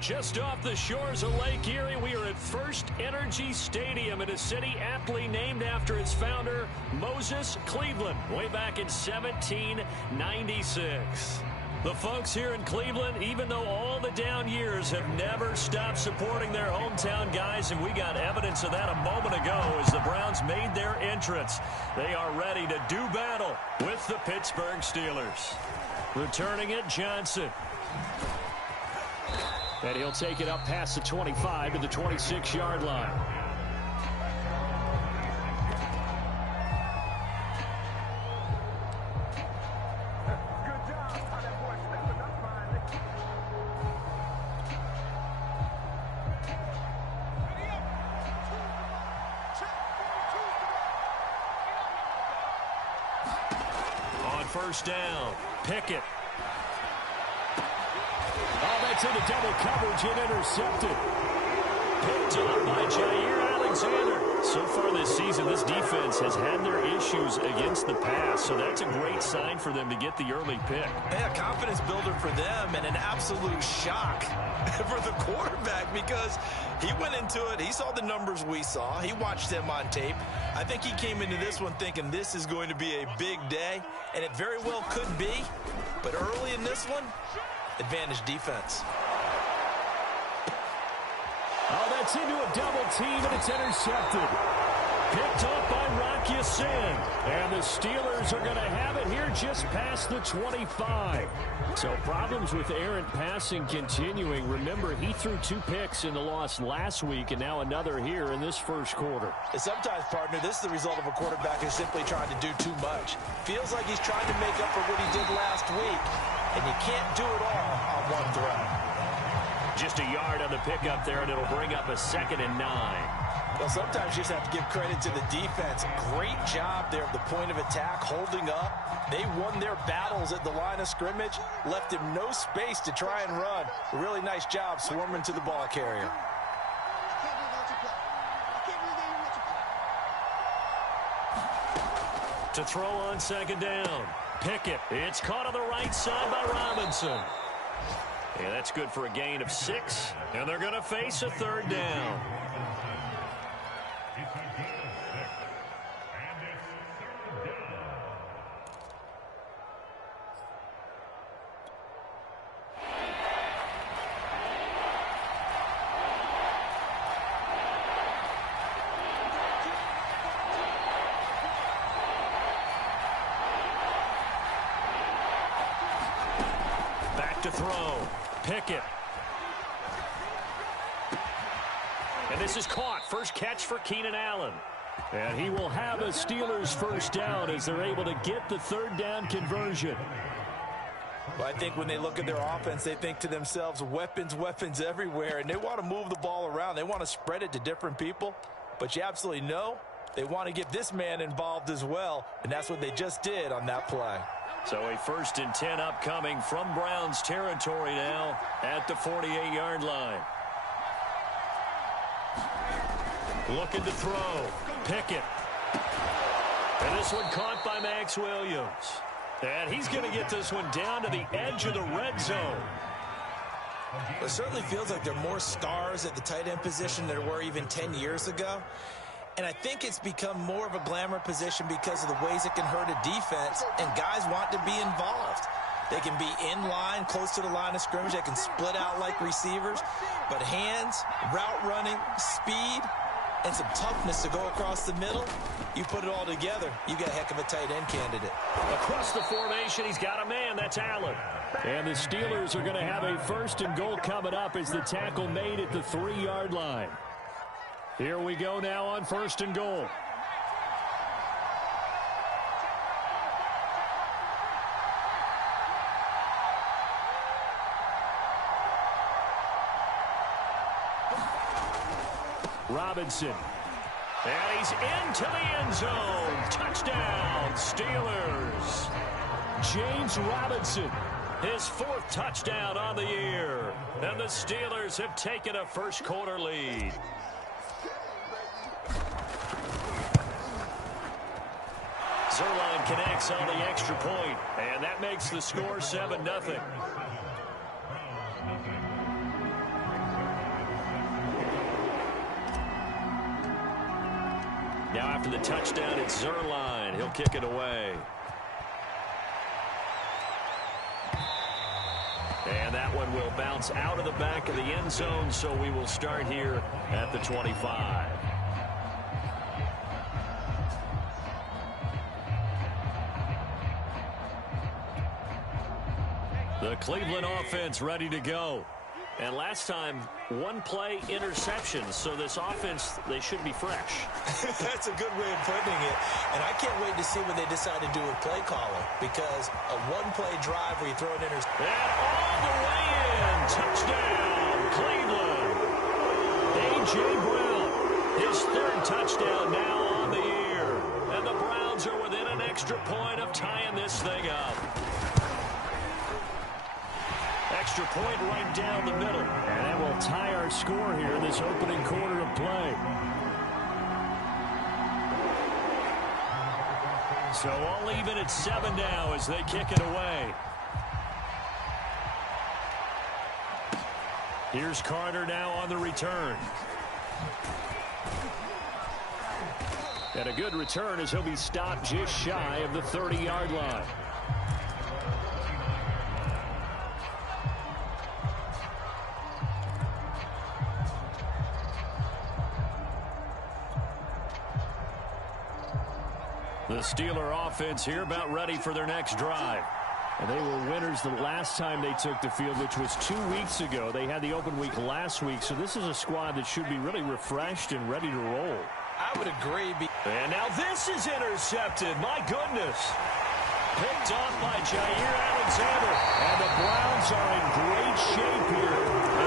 Just off the shores of Lake Erie, we are at First Energy Stadium in a city aptly named after its founder, Moses Cleveland, way back in 1796. The folks here in Cleveland, even though all the down years, have never stopped supporting their hometown guys, and we got evidence of that a moment ago as the Browns made their entrance. They are ready to do battle with the Pittsburgh Steelers. Returning it, Johnson. And he'll take it up past the 25 to the 26-yard line. On first down, Pickett. Oh, that's into double coverage and intercepted. Picked up by Jair Alexander. So far this season, this defense has had their issues against the pass, so that's a great sign for them to get the early pick. Yeah, confidence builder for them and an absolute shock for the quarterback because he went into it. He saw the numbers we saw. He watched them on tape. I think he came into this one thinking this is going to be a big day, and it very well could be. But early in this one, advantage defense. Oh, that's into a double team, and it's intercepted. Picked up by Rock Ya-Sin. And the Steelers are going to have it here just past the 25. So problems with errant passing continuing. Remember, he threw 2 picks in the loss last week, and now another here in this first quarter. And sometimes, partner, this is the result of a quarterback who's simply trying to do too much. Feels like he's trying to make up for what he did last week. And you can't do it all on one throw. Just a yard on the pickup there, and it'll bring up a 2nd and 9. Well, sometimes you just have to give credit to the defense. Great job there at the point of attack, holding up. They won their battles at the line of scrimmage, left him no space to try and run. A really nice job swarming to the ball carrier. To throw on 2nd down. Pickett. It's caught on the right side by Robinson. And that's good for a gain of 6. And they're going to face a 3rd down. To throw. Pickett. And this is caught. First catch for Keenan Allen. And he will have a Steelers first down as they're able to get the 3rd down conversion. Well, I think when they look at their offense, they think to themselves, weapons, weapons everywhere, and they want to move the ball around. They want to spread it to different people, but you absolutely know they want to get this man involved as well, and that's what they just did on that play. So a 1st and 10 upcoming from Browns territory now at the 48-yard line. Looking to throw. Pickett. And this one caught by Max Williams. And he's going to get this one down to the edge of the red zone. It certainly feels like there are more stars at the tight end position than there were even 10 years ago. And I think it's become more of a glamour position because of the ways it can hurt a defense, and guys want to be involved. They can be in line, close to the line of scrimmage. They can split out like receivers. But hands, route running, speed, and some toughness to go across the middle, you put it all together, you got a heck of a tight end candidate. Across the formation, he's got a man. That's Allen. And the Steelers are going to have a 1st and goal coming up as the tackle made at the 3-yard line. Here we go now on 1st and goal. Robinson. And he's into the end zone. Touchdown, Steelers. James Robinson, his 4th touchdown on the year. And the Steelers have taken a first quarter lead. Zerline connects on the extra point, and that makes the score 7-0. Now after the touchdown, it's Zerline. He'll kick it away. And that one will bounce out of the back of the end zone, so we will start here at the 25. The Cleveland offense ready to go. And last time, one play interception. So this offense, they should be fresh. That's a good way of putting it. And I can't wait to see what they decide to do with play calling. Because a one-play drive where you throw an interception. And all the way in. Touchdown, Cleveland. A.J. Brown, his third touchdown now on the year. And the Browns are within an extra point of tying this thing up. Extra point right down the middle. And that will tie our score here in this opening quarter of play. So all even at 7 now as they kick it away. Here's Carter now on the return. And a good return as he'll be stopped just shy of the 30-yard line. The Steeler offense here about ready for their next drive. And they were winners the last time they took the field, which was 2 weeks ago. They had the open week last week, so this is a squad that should be really refreshed and ready to roll. I would agree. And now this is intercepted. My goodness. Picked off by Jair Alexander. And the Browns are in great shape here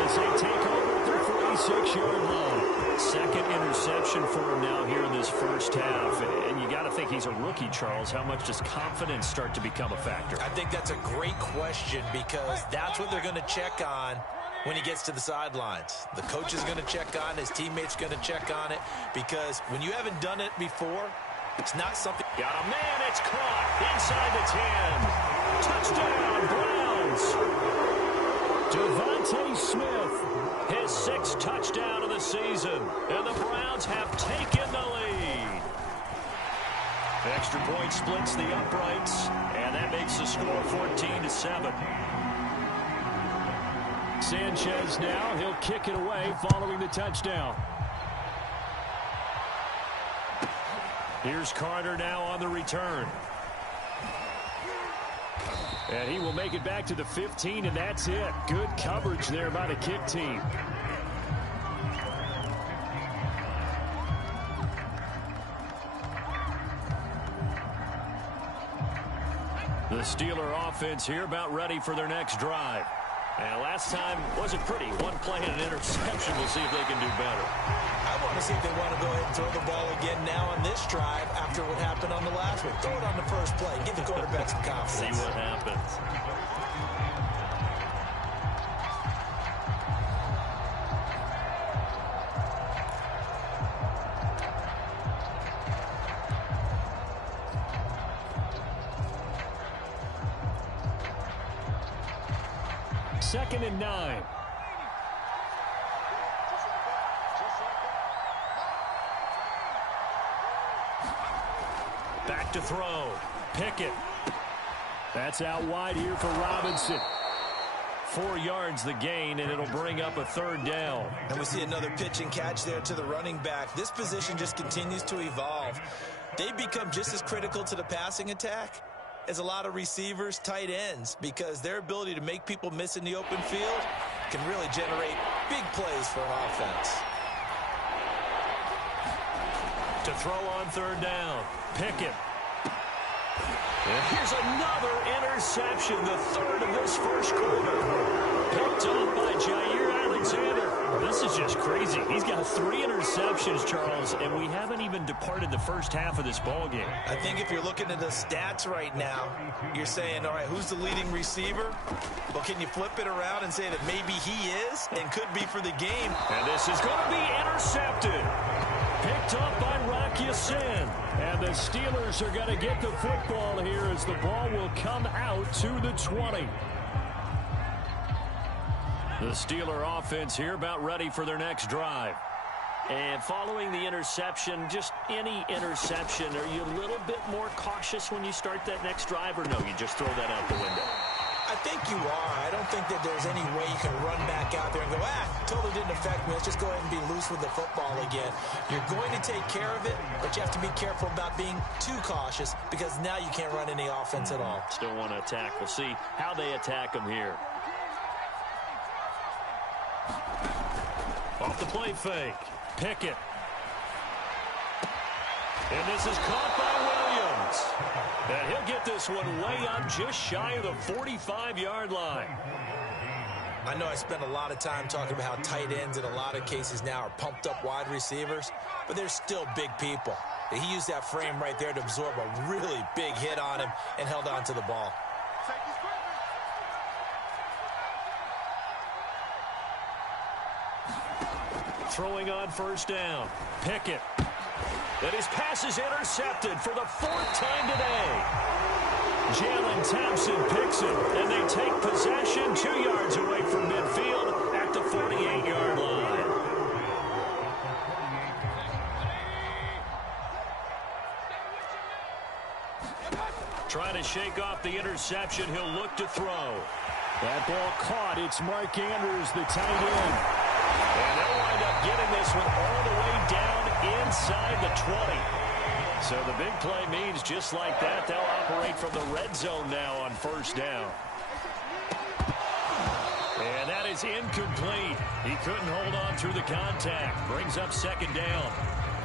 as they take over at the 46-yard line. Second interception for him now here in this first half. And you got to think he's a rookie, Charles. How much does confidence start to become a factor? I think that's a great question because that's what they're going to check on when he gets to the sidelines. The coach is going to check on it. His teammates going to check on it because when you haven't done it before, it's not something. Got a man. It's caught inside the 10. Touchdown, Browns. Devontae Smith, his sixth touchdown of the season. And the Browns have taken the lead. Extra point splits the uprights. And that makes the score 14-7. Sanchez now. He'll kick it away following the touchdown. Here's Carter now on the return. And he will make it back to the 15, and that's it. Good coverage there by the kick team. The Steeler offense here about ready for their next drive. And last time wasn't pretty. One play and an interception. We'll see if they can do better. I want to see if they want to go ahead and throw the ball again now on this drive after what happened on the last one. Throw it on the first play. Give the quarterback some confidence. See what happens. Second and 9. Back to throw. Pickett. That's out wide here for Robinson. 4 yards the gain, and it'll bring up a third down. And we see another pitch and catch there to the running back. This position just continues to evolve. They become just as critical to the passing attack as a lot of receivers, tight ends, because their ability to make people miss in the open field can really generate big plays for an offense. To throw on third down. Pickett. And here's another interception, the third of this first quarter. Picked up by Jair Alexander. This is just crazy. He's got 3 interceptions, Charles, and we haven't even departed the first half of this ballgame. I think if you're looking at the stats right now, you're saying, all right, who's the leading receiver? Well, can you flip it around and say that maybe he is and could be for the game? And this is going to be intercepted. Picked up by Rocky Sin. And the Steelers are going to get the football here as the ball will come out to the 20. The Steeler offense here about ready for their next drive. And following the interception, just any interception, are you a little bit more cautious when you start that next drive, or no, you just throw that out the window? I think you are. I don't think that there's any way you can run back out there and go, totally didn't affect me. Let's just go ahead and be loose with the football again. You're going to take care of it, but you have to be careful about being too cautious because now you can't run any offense at all. Still want to attack. We'll see how they attack them here. Off the play fake. Pickett. And this is caught by Williams. And he'll get this one way up just shy of the 45-yard line. I know I spent a lot of time talking about how tight ends in a lot of cases now are pumped up wide receivers, but they're still big people. He used that frame right there to absorb a really big hit on him and held on to the ball. Throwing on first down. Pickett. And his pass is intercepted for the 4th time today. Jalen Thompson picks it, and they take possession 2 yards away from midfield at the 48-yard line. Trying to shake off the interception. He'll look to throw. That ball caught. It's Mark Andrews, the tight end. And they'll wind up getting this one all the way down inside the 20. So the big play means just like that, they'll operate from the red zone now on first down. And that is incomplete. He couldn't hold on through the contact. Brings up second down.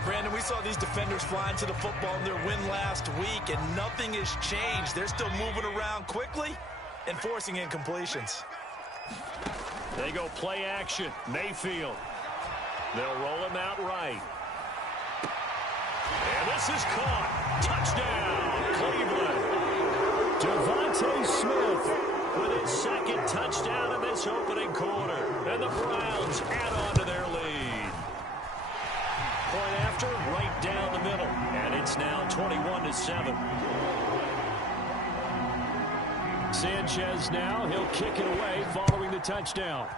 Brandon, we saw these defenders flying to the football in their win last week, and nothing has changed. They're still moving around quickly and forcing incompletions. They go play action. Mayfield. They'll roll him out right. And this is caught. Touchdown, Cleveland. Devontae Smith with his second touchdown in this opening quarter. And the Browns add on to their lead. Point after, right down the middle. And it's now 21-7. Sanchez now, he'll kick it away following the touchdown.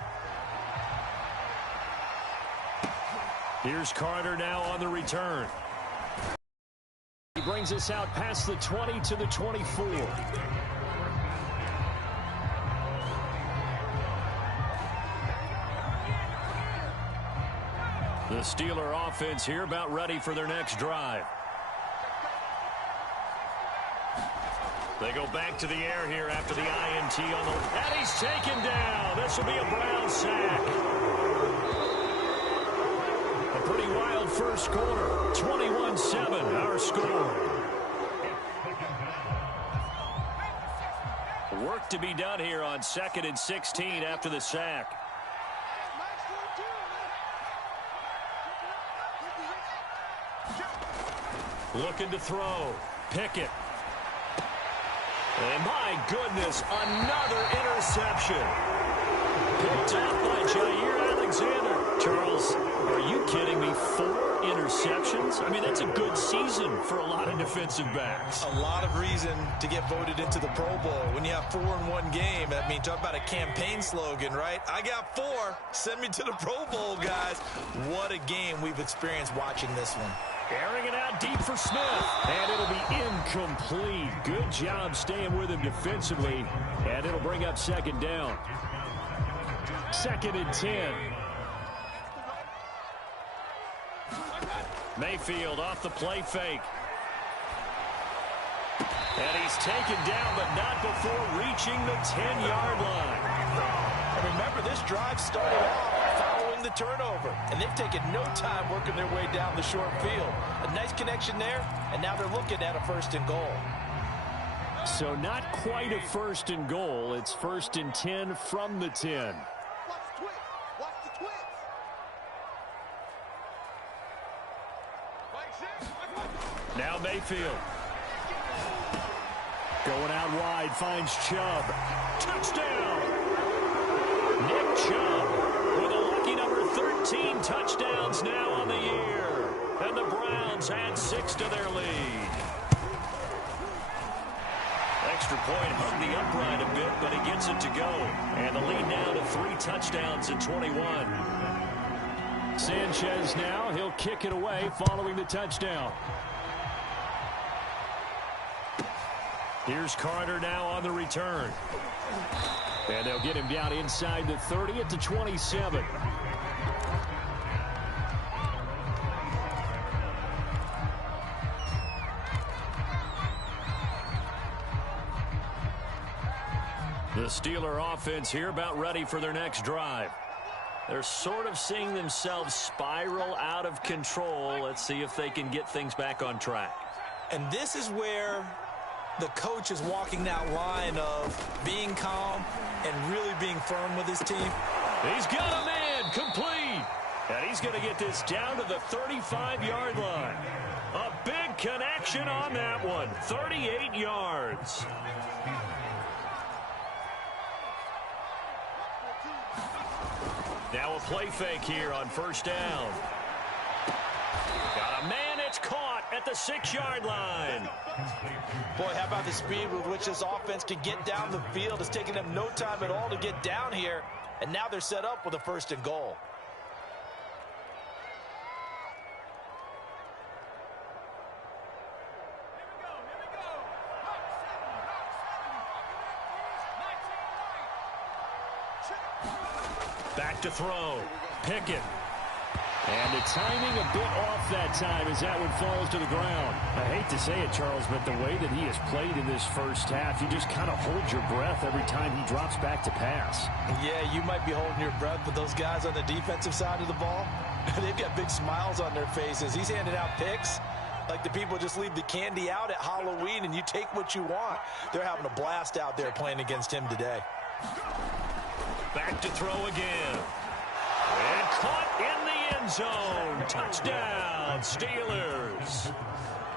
Here's Carter now on the return. He brings us out past the 20 to the 24. The Steeler offense here about ready for their next drive. They go back to the air here after the INT on the... And he's taken down. This will be a Brown sack. A pretty wild first quarter. 21-7, our score. Work to be done here on 2nd and 16 after the sack. Looking to throw. Pickett. And my goodness, another interception. Picked up by Jair Alexander. Charles, are you kidding me? 4 interceptions? I mean, that's a good season for a lot of defensive backs. A lot of reason to get voted into the Pro Bowl. When you have 4 in one game, I mean, talk about a campaign slogan, right? I got 4. Send me to the Pro Bowl, guys. What a game we've experienced watching this one. Airing it out deep for Smith. And it'll be incomplete. Good job staying with him defensively. And it'll bring up second down. 2nd and 10. Mayfield off the play fake. And he's taken down, but not before reaching the 10-yard line. And remember, this drive started off following the turnover, and they've taken no time working their way down the short field. A nice connection there, and now they're looking at a 1st and goal. So not quite a 1st and goal. It's 1st and 10 from the 10. Now Mayfield. Going out wide, finds Chubb. Touchdown! Nick Chubb with a lucky number 13 touchdowns now on the year. And the Browns add 6 to their lead. Extra point hung the upright a bit, but he gets it to go. And the lead now to 3 touchdowns in 21. Sanchez now, he'll kick it away following the touchdown. Here's Carter now on the return. And they'll get him down inside the 30 at the 27. The Steeler offense here about ready for their next drive. They're sort of seeing themselves spiral out of control. Let's see if they can get things back on track. And this is where the coach is walking that line of being calm and really being firm with his team. He's got a man complete. And he's going to get this down to the 35-yard line. A big connection on that one. 38 yards. Now a play fake here on first down. Got a man, it's caught at the 6-yard line. Boy, how about the speed with which this offense can get down the field? It's taking them no time at all to get down here. And now they're set up with a 1st and goal. Back to throw. Pickett. And the timing a bit off that time as that one falls to the ground. I hate to say it, Charles, but the way that he has played in this first half, you just kind of hold your breath every time he drops back to pass. Yeah, you might be holding your breath, but those guys on the defensive side of the ball, they've got big smiles on their faces. He's handing out picks like the people just leave the candy out at Halloween and you take what you want. They're having a blast out there playing against him today. Back to throw again. And caught in the end zone. Touchdown, Steelers.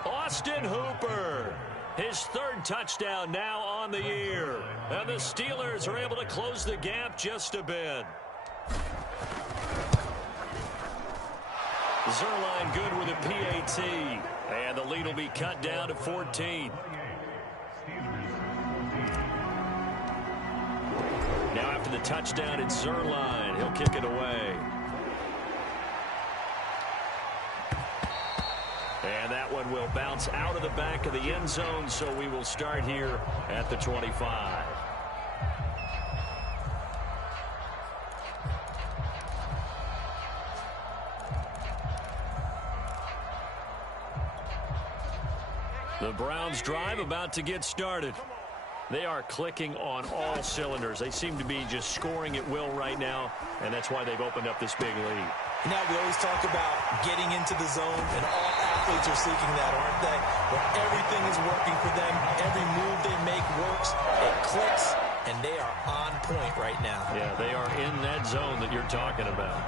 Austin Hooper. His 3rd touchdown now on the year. And the Steelers are able to close the gap just a bit. Zerline good with a PAT. And the lead will be cut down to 14. Now after the touchdown, it's Zerline. He'll kick it away. And that one will bounce out of the back of the end zone, so we will start here at the 25. The Browns drive about to get started. They are clicking on all cylinders. They seem to be just scoring at will right now, and that's why they've opened up this big lead. Now, we always talk about getting into the zone, and all athletes are seeking that, aren't they? When everything is working for them, every move they make works, it clicks, and they are on point right now. Yeah, they are in that zone that you're talking about.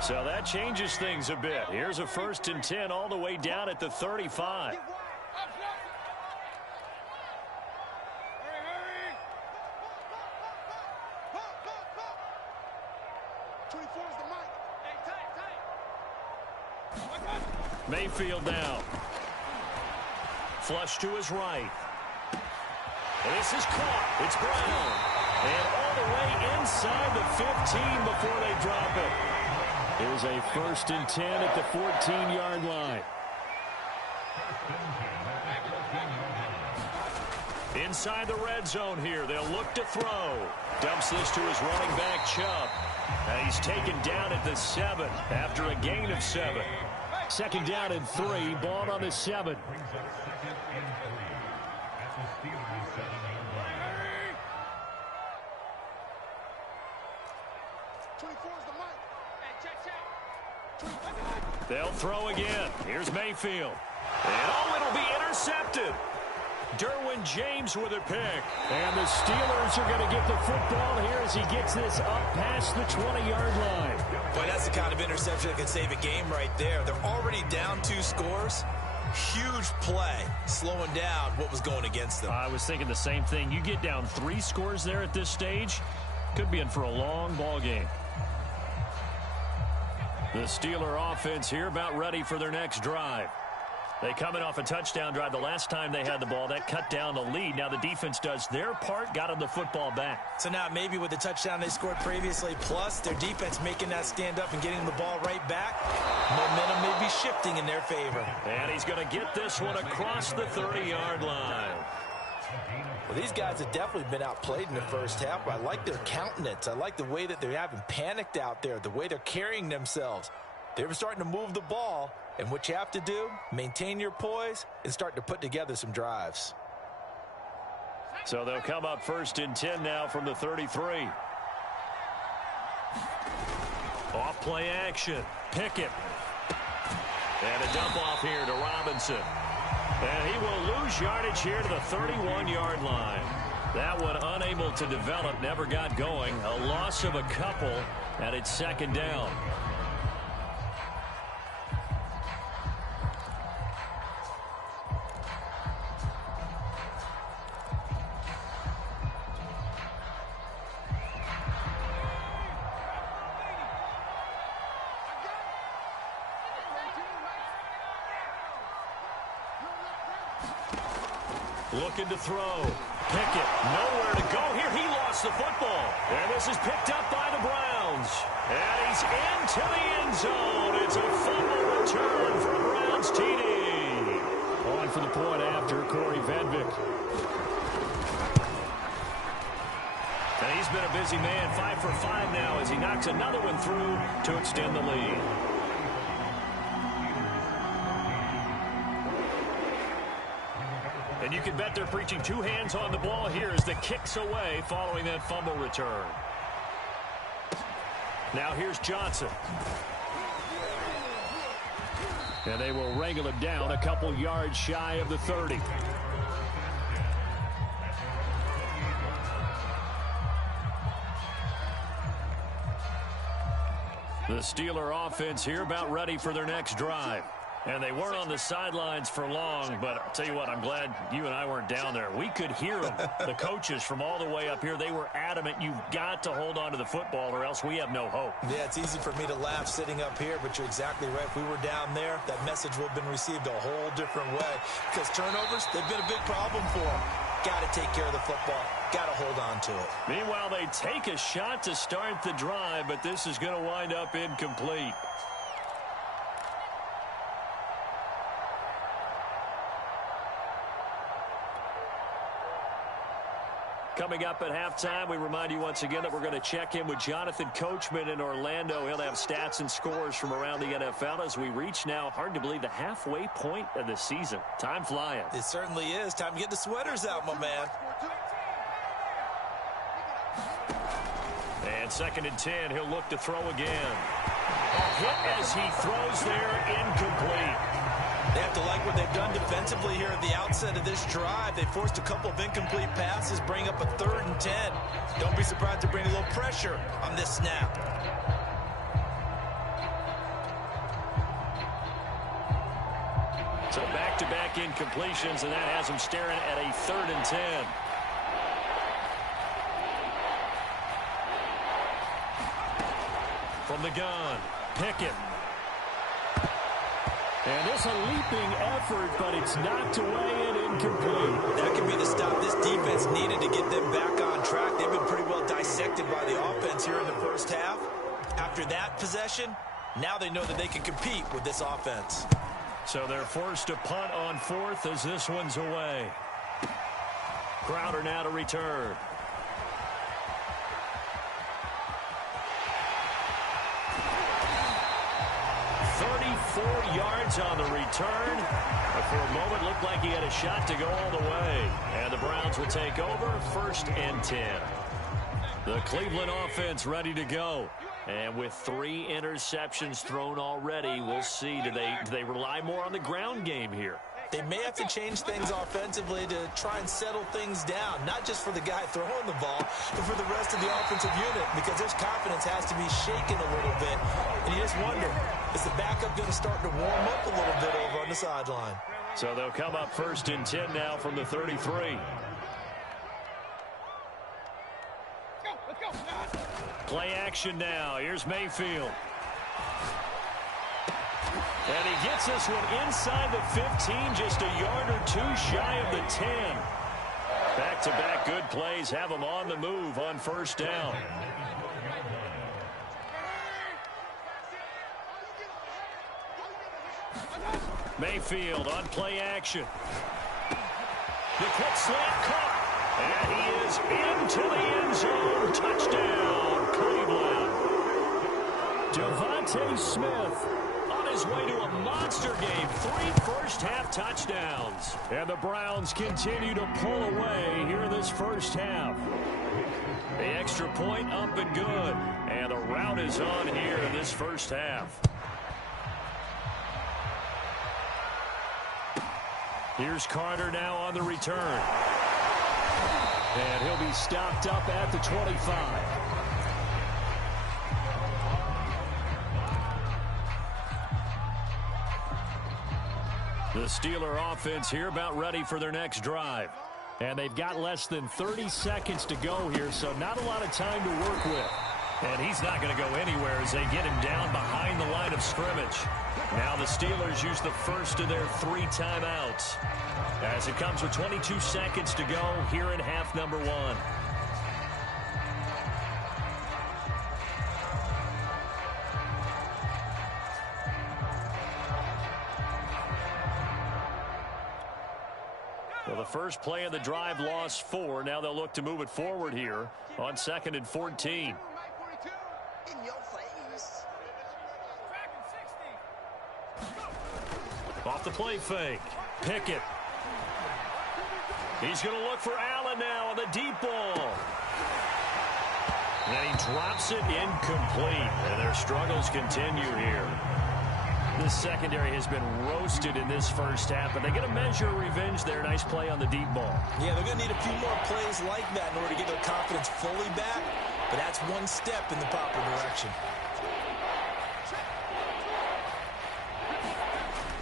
So that changes things a bit. Here's a 1st and 10 all the way down at the 35. Mayfield now. Flush to his right. And this is caught. It's Brown. And all the way inside the 15 before they drop it. It was a 1st and 10 at the 14-yard line. Inside the red zone here. They'll look to throw. Dumps this to his running back, Chubb. And he's taken down at the 7 after a gain of 7. 2nd down and 3. Ball on the 7. They'll throw again. Here's Mayfield. And it'll be intercepted. Derwin James with a pick. And the Steelers are going to get the football here as he gets this up past the 20-yard line. Boy, that's the kind of interception that can save a game right there. They're already down 2 scores. Huge play, slowing down what was going against them. I was thinking the same thing. You get down 3 scores there at this stage, could be in for a long ball game. The Steeler offense here about ready for their next drive. They come in off a touchdown drive the last time they had the ball. That cut down the lead. Now the defense does their part, got them the football back. So now maybe with the touchdown they scored previously, plus their defense making that stand up and getting the ball right back, momentum may be shifting in their favor. And he's going to get this one across the 30-yard line. Well, these guys have definitely been outplayed in the first half, but I like their countenance. I like the way that they're having panicked out there, the way they're carrying themselves. They're starting to move the ball, and what you have to do, maintain your poise and start to put together some drives. So they'll come up 1st and 10 now from the 33. Off play action. Pickett. And a dump off here to Robinson. And he will lose yardage here to the 31-yard line. That one unable to develop, never got going. A loss of a couple, and it's 2nd down. Looking to throw. Pickett, nowhere to go here. He lost the football. And this is picked up by the Browns. And he's into the end zone. It's a fumble return for a Browns TD. On for the point after Corey Venvik. And he's been a busy man, 5 for 5 now as he knocks another one through to extend the lead. And you can bet they're preaching 2 hands on the ball here as the kick's away following that fumble return. Now here's Johnson. And they will wrangle him down a couple yards shy of the 30. The Steeler offense here about ready for their next drive. And they weren't on the sidelines for long, but I'll tell you what, I'm glad you and I weren't down there. We could hear them, the coaches from all the way up here. They were adamant, you've got to hold on to the football or else we have no hope. Yeah, it's easy for me to laugh sitting up here, but you're exactly right. If we were down there, that message would have been received a whole different way. Because turnovers, they've been a big problem for them. Got to take care of the football. Got to hold on to it. Meanwhile, they take a shot to start the drive, but this is going to wind up incomplete. Coming up at halftime, we remind you once again that we're going to check in with Jonathan Coachman in Orlando. He'll have stats and scores from around the NFL as we reach now, hard to believe, the halfway point of the season. Time flying. It certainly is. Time to get the sweaters out, my man. And 2nd and 10, he'll look to throw again. A hit as he throws there, incomplete. They have to like what they've done defensively here at the outset of this drive. They forced a couple of incomplete passes, bring up a 3rd and 10. Don't be surprised to bring a little pressure on this snap. So back-to-back incompletions, and that has them staring at a 3rd and 10. From the gun, Pickett. And it's a leaping effort, but it's knocked away and incomplete. That could be the stop this defense needed to get them back on track. They've been pretty well dissected by the offense here in the first half. After that possession, now they know that they can compete with this offense. So they're forced to punt on 4th as this one's away. Crowder now to return. Yards on the return. But for a moment, looked like he had a shot to go all the way. And the Browns will take over 1st and 10. The Cleveland offense ready to go. And with 3 interceptions thrown already, we'll see. Do they rely more on the ground game here? They may have to change things offensively to try and settle things down, not just for the guy throwing the ball, but for the rest of the offensive unit, because their confidence has to be shaken a little bit. And you just wonder, is the backup going to start to warm up a little bit over on the sideline? So they'll come up 1st and 10 now from the 33. Let's go. Play action now. Here's Mayfield. And he gets this one inside the 15, just a yard or two shy of the 10. Back-to-back good plays have them on the move on first down. Mayfield on play action. The quick slant caught. And he is into the end zone. Touchdown, Cleveland. Devontae Smith on his way to a monster game. 3 first-half touchdowns. And the Browns continue to pull away here in this first half. The extra point up and good. And the route is on here in this first half. Here's Carter now on the return. And he'll be stopped up at the 25. The Steeler offense here about ready for their next drive. And they've got less than 30 seconds to go here, so not a lot of time to work with. And he's not going to go anywhere as they get him down behind the line of scrimmage. Now the Steelers use the first of their 3 timeouts as it comes with 22 seconds to go here in half number 1. Well, the first play of the drive lost 4. Now they'll look to move it forward here on 2nd and 14. In your face. Off the play fake. Pickett. He's going to look for Allen now on the deep ball. And he drops it incomplete. And their struggles continue here. This secondary has been roasted in this first half, but they get a measure of revenge there. Nice play on the deep ball. Yeah, they're going to need a few more plays like that in order to get their confidence fully back, but that's one step in the proper direction.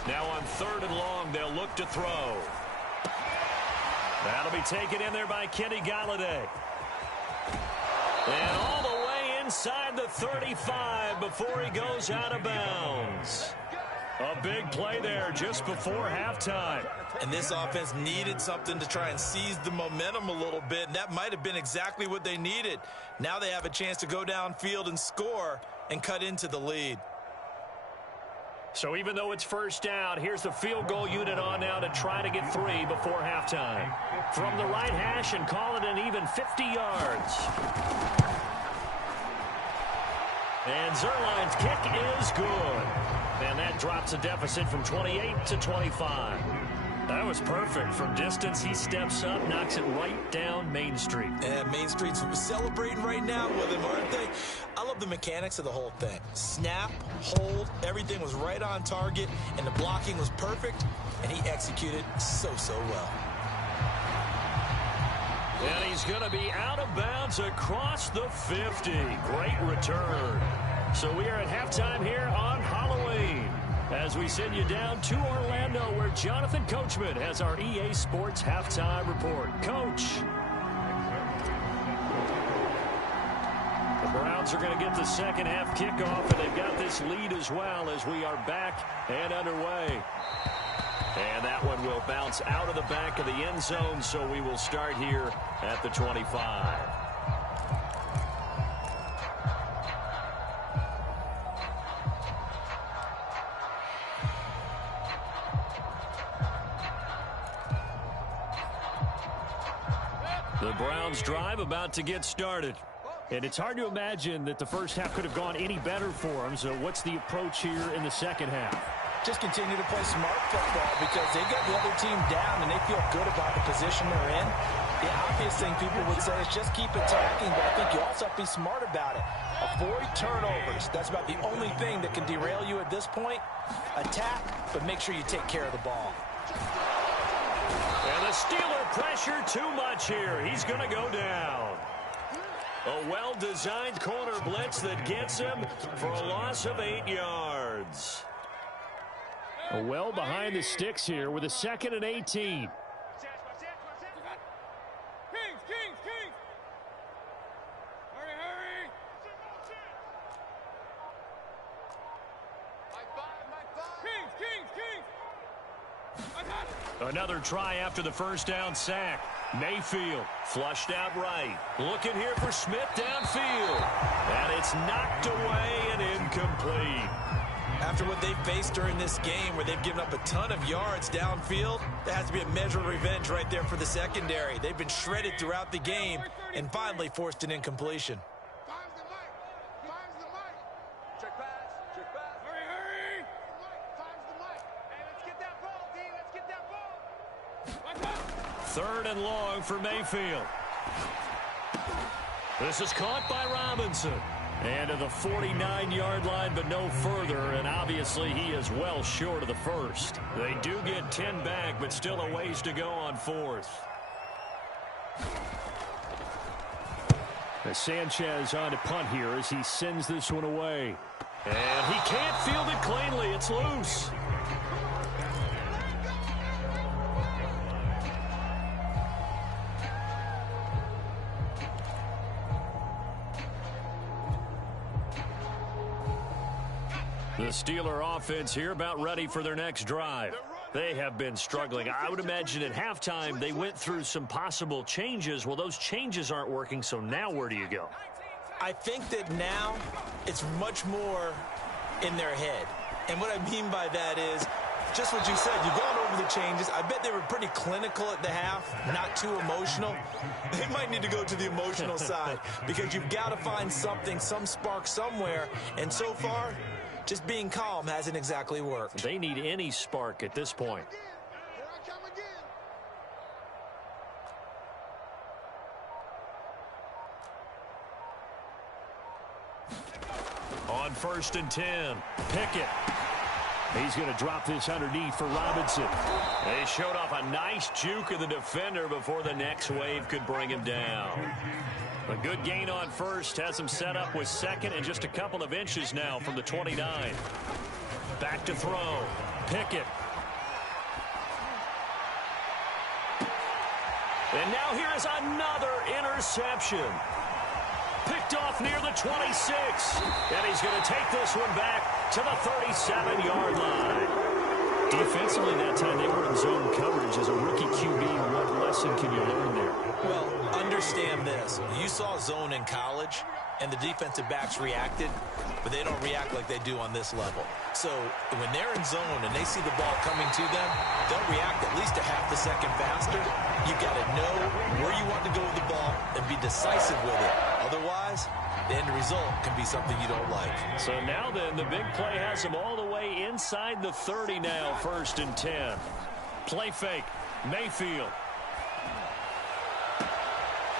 Now on 3rd and long, they'll look to throw. That'll be taken in there by Kenny Golladay. And all the way inside the 35 before he goes out of bounds. A big play there just before halftime. And this offense needed something to try and seize the momentum a little bit, and that might have been exactly what they needed. Now they have a chance to go downfield and score and cut into the lead. So even though it's first down, here's the field goal unit on now to try to get 3 before halftime. From the right hash and call it an even 50 yards. And Zerline's kick is good. And that drops a deficit from 28 to 25. That was perfect. From distance, he steps up, knocks it right down Main Street. And Main Street's celebrating right now with him, aren't they? I love the mechanics of the whole thing. Snap, hold, everything was right on target, and the blocking was perfect, and he executed so well. And he's going to be out of bounds across the 50. Great return. So we are at halftime here on Halloween as we send you down to Orlando where Jonathan Coachman has our EA Sports halftime report. Coach. The Browns are going to get the second half kickoff, and they've got this lead as well as we are back and underway. And that one will bounce out of the back of the end zone, so we will start here at the 25. The Browns drive about to get started. And it's hard to imagine that the first half could have gone any better for them. So what's the approach here in the second half? Just continue to play smart football because they got the other team down and they feel good about the position they're in. The obvious thing people would say is just keep attacking, but I think you also have to be smart about it. Avoid turnovers. That's about the only thing that can derail you at this point. Attack, but make sure you take care of the ball. And the Steeler pressure too much here. He's going to go down. A well-designed corner blitz that gets him for a loss of 8 yards. Well behind the sticks here with a 2nd and 18. Kings! Hurry! Mike 5! Kings! another try after the first down sack. Mayfield flushed out right. Looking here for Smith downfield. And it's knocked away and incomplete. After what they've faced during this game where they've given up a ton of yards downfield, there has to be a measure of revenge right there for the secondary. They've been shredded throughout the game and finally forced an incompletion. Check pass. Hurry. Time's the mic. Hey, let's get that ball, D. Let's get that ball. 3rd and long for Mayfield. This is caught by Robinson. And to the 49-yard line, but no further, and obviously he is well short of the first. They do get 10 back, but still a ways to go on 4th. As Sanchez on to punt here as he sends this one away. And he can't field it cleanly. It's loose. The Steeler offense here about ready for their next drive. They have been struggling. I would imagine at halftime they went through some possible changes. Well, those changes aren't working, so now where do you go? I think that now it's much more in their head. And what I mean by that is just what you said. You've gone over the changes. I bet they were pretty clinical at the half, not too emotional. They might need to go to the emotional side because you've got to find something, some spark somewhere. And so far, just being calm hasn't exactly worked. They need any spark at this point. On 1st and 10, Pickett. He's going to drop this underneath for Robinson. They showed off a nice juke of the defender before the next wave could bring him down. A good gain on 1st has him set up with 2nd and just a couple of inches now from the 29. Back to throw. Pickett. And now here is another interception. Picked off near the 26. And he's going to take this one back to the 37-yard line. Defensively that time they were in zone coverage. As a rookie QB, what lesson can you learn there? Well, understand this. You saw zone in college, and the defensive backs reacted, but they don't react like they do on this level. So when they're in zone and they see the ball coming to them, they'll react at least a half a second faster. You've got to know where you want to go with the ball and be decisive with it. Otherwise, the end result can be something you don't like. So now then, the big play has him all the way inside the 30 now, 1st and 10. Play fake, Mayfield.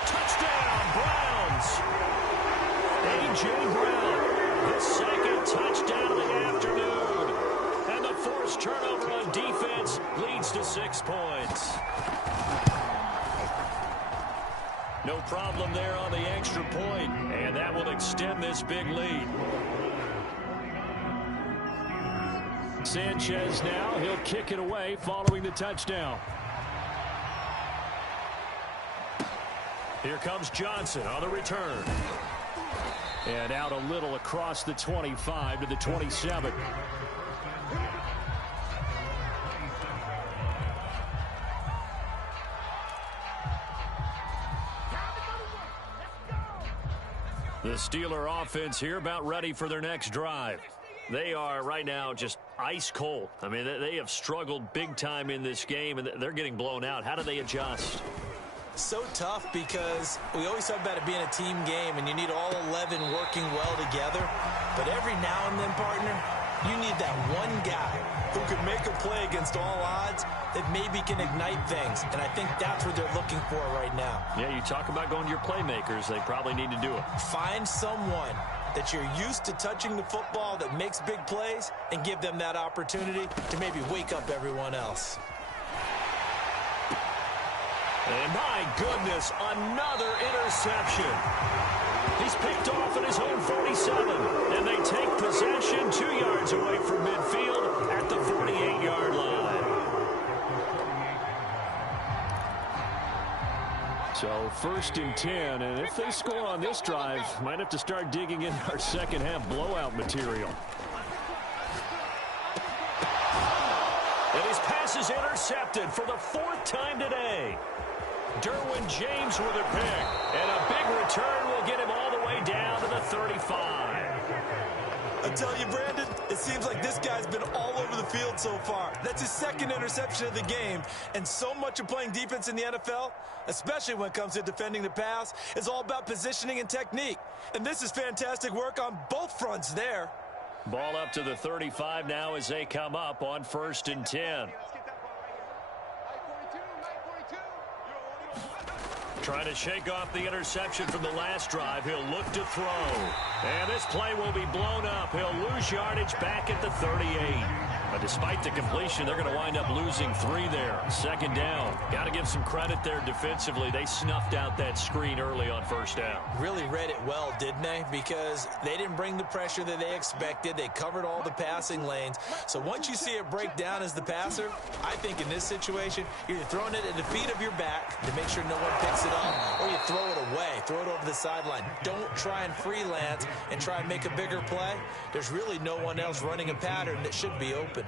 Touchdown, Browns. A.J. Brown, the 2nd touchdown of the afternoon. And the forced turnover on defense leads to 6 points. No problem there on the extra point, and that will extend this big lead. Sanchez now, he'll kick it away following the touchdown. Here comes Johnson on the return. And out a little across the 25 to the 27. The Steeler offense here about ready for their next drive. They are right now just ice cold. I mean, they have struggled big time in this game, and they're getting blown out. How do they adjust? So tough because we always talk about it being a team game, and you need all 11 working well together. But every now and then, partner, you need that one guy who can make a play against all odds that maybe can ignite things. And I think that's what they're looking for right now. Yeah, you talk about going to your playmakers. They probably need to do it. Find someone that you're used to touching the football that makes big plays and give them that opportunity to maybe wake up everyone else. And my goodness, another interception. He's picked off at his own 47. And they take possession 2 yards away from midfield at the 48-yard line. So 1st and 10, and if they score on this drive, might have to start digging in our second half blowout material. And he's passed pass is intercepted for the 4th time today. Derwin James with a pick. And a big return will get him all the way down to the 35. I tell you, Brandon, it seems like this guy's been all over the field so far. That's his 2nd interception of the game. And so much of playing defense in the NFL, especially when it comes to defending the pass, is all about positioning and technique. And this is fantastic work on both fronts there. Ball up to the 35 now as they come up on 1st and 10. Trying to shake off the interception from the last drive. He'll look to throw. And this play will be blown up. He'll lose yardage back at the 38. But despite the completion, they're going to wind up losing 3 there. 2nd down. Got to give some credit there defensively. They snuffed out that screen early on 1st down. Really read it well, didn't they? Because they didn't bring the pressure that they expected. They covered all the passing lanes. So once you see it break down as the passer, I think in this situation, you're throwing it at the feet of your back to make sure no one picks it up, or you throw it away, throw it over the sideline. Don't try and freelance and try and make a bigger play. There's really no one else running a pattern that should be open.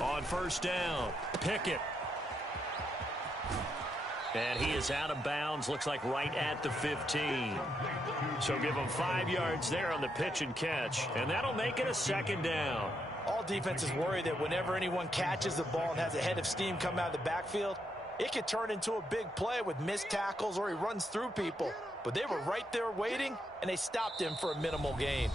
On 1st down, Pickett. And he is out of bounds, looks like right at the 15. So give him 5 yards there on the pitch and catch, and that'll make it a 2nd down. All defenses worry that whenever anyone catches the ball and has a head of steam come out of the backfield, it could turn into a big play with missed tackles or he runs through people. But they were right there waiting, and they stopped him for a minimal gain.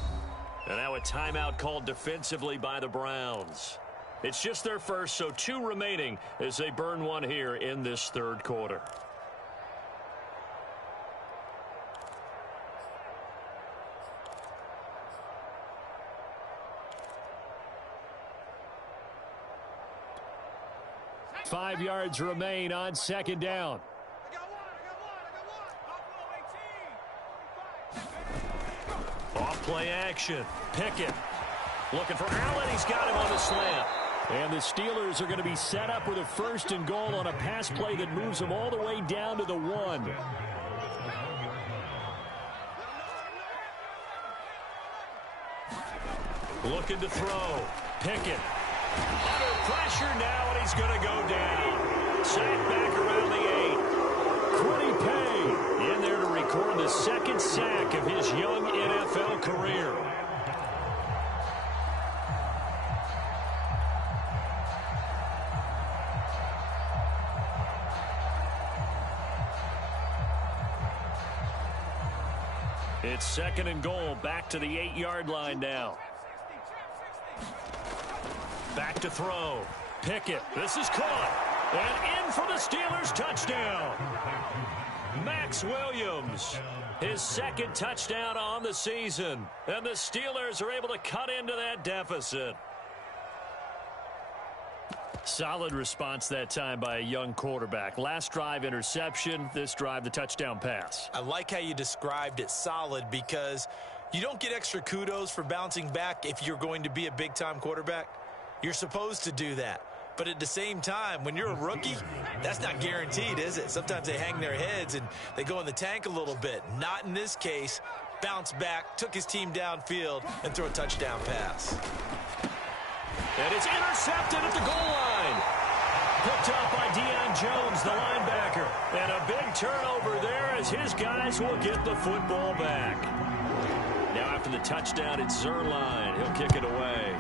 And now a timeout called defensively by the Browns. It's just their first, so 2 remaining as they burn 1 here in this 3rd quarter. Five yards remain on 2nd down. Off play action. Pickett looking for Allen. He's got him on the slant. And the Steelers are going to be set up with a 1st and goal on a pass play that moves them all the way down to the 1. Looking to throw. Pickett under pressure now, and he's going to go down. Sack back around the 8. Quiddy Pay in there to record the 2nd sack of his young NFL career. It's 2nd and goal, back to the 8-yard line now. Back to throw. Pickett. This is caught. And in for the Steelers touchdown. Max Williams. His 2nd touchdown on the season. And the Steelers are able to cut into that deficit. Solid response that time by a young quarterback. Last drive, interception. This drive, the touchdown pass. I like how you described it, solid, because you don't get extra kudos for bouncing back if you're going to be a big-time quarterback. You're supposed to do that. But at the same time, when you're a rookie, that's not guaranteed, is it? Sometimes they hang their heads and they go in the tank a little bit. Not in this case. Bounced back, took his team downfield, and threw a touchdown pass. And it's intercepted at the goal line. Picked up by Deion Jones, the linebacker. And a big turnover there as his guys will get the football back. Now after the touchdown, it's Zerline. He'll kick it away.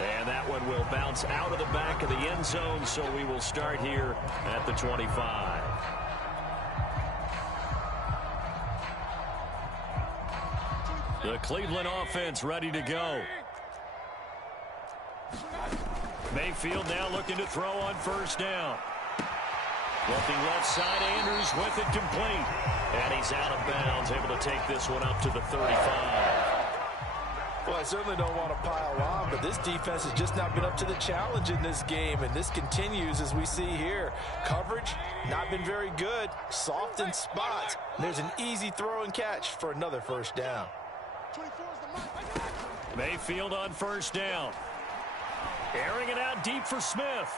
And that one will bounce out of the back of the end zone, so we will start here at the 25. The Cleveland offense ready to go. Mayfield now looking to throw on 1st down. Looking left side, Andrews with it complete. And he's out of bounds, able to take this one up to the 35. Well, I certainly don't want to pile on, but this defense has just not been up to the challenge in this game, and this continues as we see here. Coverage, not been very good. Soft in spots. There's an easy throw and catch for another 1st down. Mayfield on 1st down. Airing it out deep for Smith.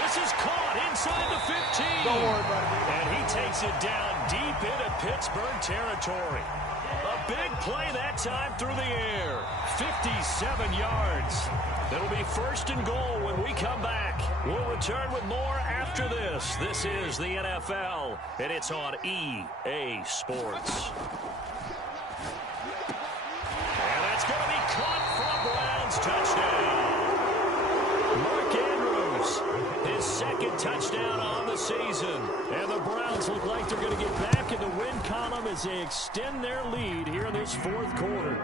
This is caught inside the 15. Don't worry about it. And he takes it down deep into Pittsburgh territory. A big play that time through the air. 57 yards. It'll be 1st and goal when we come back. We'll return with more after this. This is the NFL, and it's on EA Sports. And that's going to be caught for a Browns touchdown. Mark Andrews, his 2nd touchdown on the season. And the Browns look like they're going to get back in the win column as they extend their lead here in this 4th quarter.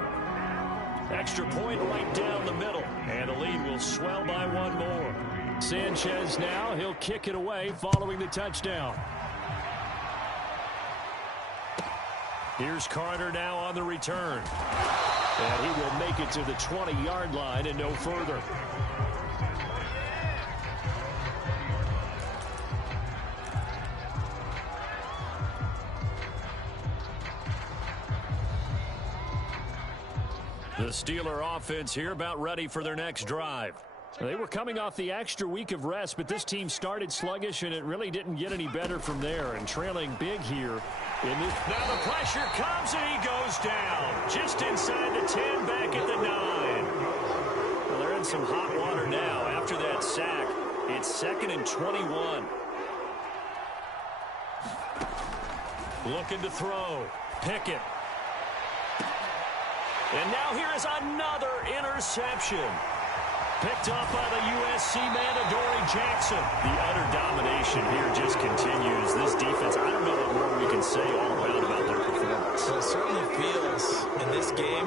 Extra point right down the middle, and the lead will swell by 1 more. Sanchez now, he'll kick it away following the touchdown. Here's Carter now on the return. And he will make it to the 20-yard line and no further. The Steeler offense here about ready for their next drive. They were coming off the extra week of rest, but this team started sluggish, and it really didn't get any better from there. And trailing big here. Now the pressure comes, and he goes down. Just inside the 10, back at the 9. Well, they're in some hot water now. After that sack, it's 2nd and 21. Looking to throw. Pickett. And now here is another interception. Picked off by the USC man, Adoree Jackson. The utter domination here just continues. This defense, I don't know what more we can say all around about their performance. Well, it certainly feels in this game